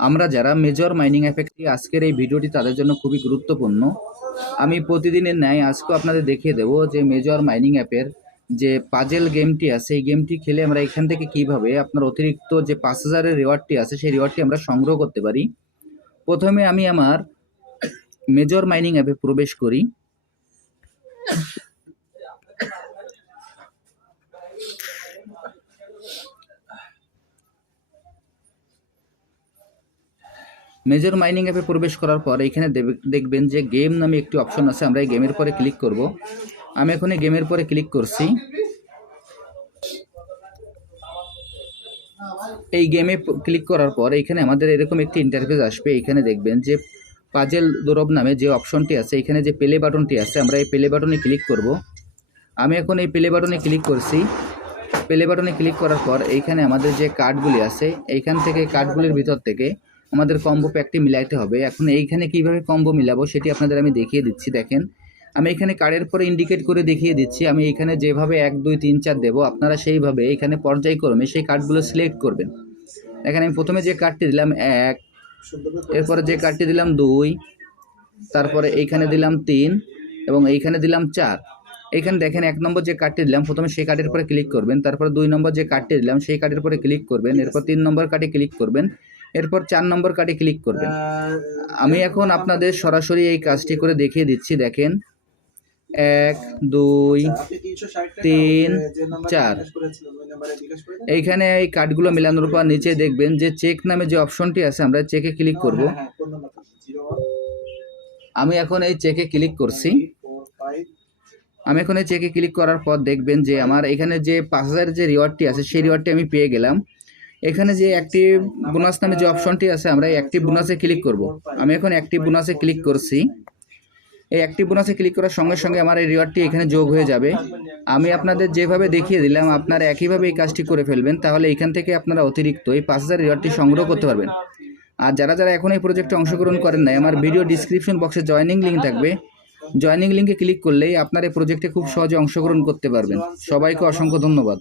আমরা যারা major mining অ্যাপে আজকের এই ভিডিওটি তাদের জন্য খুবই গুরুত্বপূর্ণ। আমি প্রতিদিনের ন্যায় আজকেও আপনাদের দেখিয়ে দেবো যে মেজর মাইনিং অ্যাপের যে পাজেল গেমটি আছে এই গেমটি খেলে আমরা এখান থেকে কীভাবে আপনার অতিরিক্ত যে পাঁচ হাজারের রিওয়ার্ডটি আছে, সেই রিওয়ার্ডটি আমরা সংগ্রহ করতে পারি। প্রথমে আমি আমার মেজর মাইনিং অ্যাপে প্রবেশ করি। মেজর মাইনিং অ্যাপে প্রবেশ করার পর এখানে দেখবেন যে গেম নামে একটি অপশন আছে, আমরা এই গেমের পরে ক্লিক করব। আমি এখন এই গেমের পরে ক্লিক করছি। এই গেমে ক্লিক করার পর এখানে আমাদের এরকম একটি ইন্টারফেস আসবে, এখানে দেখবেন যে পাজেল দৌরব নামে যে অপশনটি আছে, এখানে যে প্লে বাটনটি আছে, আমরা এই প্লে বাটনে ক্লিক করব। আমি এখন এই প্লে বাটনে ক্লিক করছি। প্লে বাটনে ক্লিক করার পর এইখানে আমাদের যে কার্ডগুলি আছে এইখান থেকে কার্ডগুলির ভিতর থেকে আমাদের কম্বো প্যাকটি মিলাইতে হবে। এখন এইখানে কীভাবে কম্বো মিলাবো সেটি আপনাদের আমি দেখিয়ে দিচ্ছি, দেখেন। আমি এখানে কার্ডের পরে ইন্ডিকেট করে দেখিয়ে দিচ্ছি। আমি এখানে যেভাবে এক, দুই, তিন, চার দেবো, আপনারা সেইভাবে এখানে পর্যায়ক্রমে সেই কার্ডগুলো সিলেক্ট করবেন। এখানে আমি প্রথমে যে কার্ডটি দিলাম এক, এরপরে যে কার্ডটি দিলাম দুই, তারপরে এইখানে দিলাম তিন এবং এইখানে দিলাম চার। এইখানে দেখেন, এক নম্বর যে কার্ডটি দিলাম, প্রথমে সেই কার্ডের পরে ক্লিক করবেন, তারপরে দুই নম্বর যে কার্ডটি দিলাম, সেই কার্ডের পরে ক্লিক করবেন, এরপর তিন নম্বর কার্ডে ক্লিক করবেন। এরপর চার নম্বর কার্ডে ক্লিক করবেন। আমি এখন আপনাদের সরাসরি এই কাজটি করে দেখিয়ে দিচ্ছি দেখেন। এক দুই তিন, চার। এইখানে এই কার্ডগুলো মেলানোর পর নিচে দেখবেন যে চেক নামে যে অপশনটি আছে আমরা চেকে ক্লিক করব। আমি এখন এই চেকে ক্লিক করছি। আমি এখন এই চেকে ক্লিক করার পর দেখবেন যে আমার এখানে যে পাঁচ হাজার যে রিওয়ার্ডটি আছে সেই রিওয়ার্ডটি আমি পেয়ে গেলাম। এখানে যে অ্যাক্টিভ বোনাস নামে যে অপশনটি আছে আমরা এই অ্যাক্টিভ বোনাসে ক্লিক করব। আমি এখন অ্যাক্টিভ বোনাসে ক্লিক করছি। এই অ্যাক্টিভ বোনাসে ক্লিক করার সঙ্গে সঙ্গে আমার এই রিওয়ার্ডটি এখানে যোগ হয়ে যাবে। আমি আপনাদের যেভাবে দেখিয়ে দিলাম আপনারা একইভাবে এই কাজটি করে ফেলবেন তাহলে এখান থেকে আপনারা অতিরিক্ত এই পাঁচ হাজার রিওয়ার্ডটি সংগ্রহ করতে পারবেন। আর যারা যারা এখন এই প্রজেক্টে অংশগ্রহণ করেন নাই আমার ভিডিও ডিসক্রিপশন বক্সে জয়নিং লিঙ্ক থাকবে। জয়নিং লিঙ্কে ক্লিক করলেই আপনার এই প্রজেক্টে খুব সহজে অংশগ্রহণ করতে পারবেন। সবাইকে অসংখ্য ধন্যবাদ।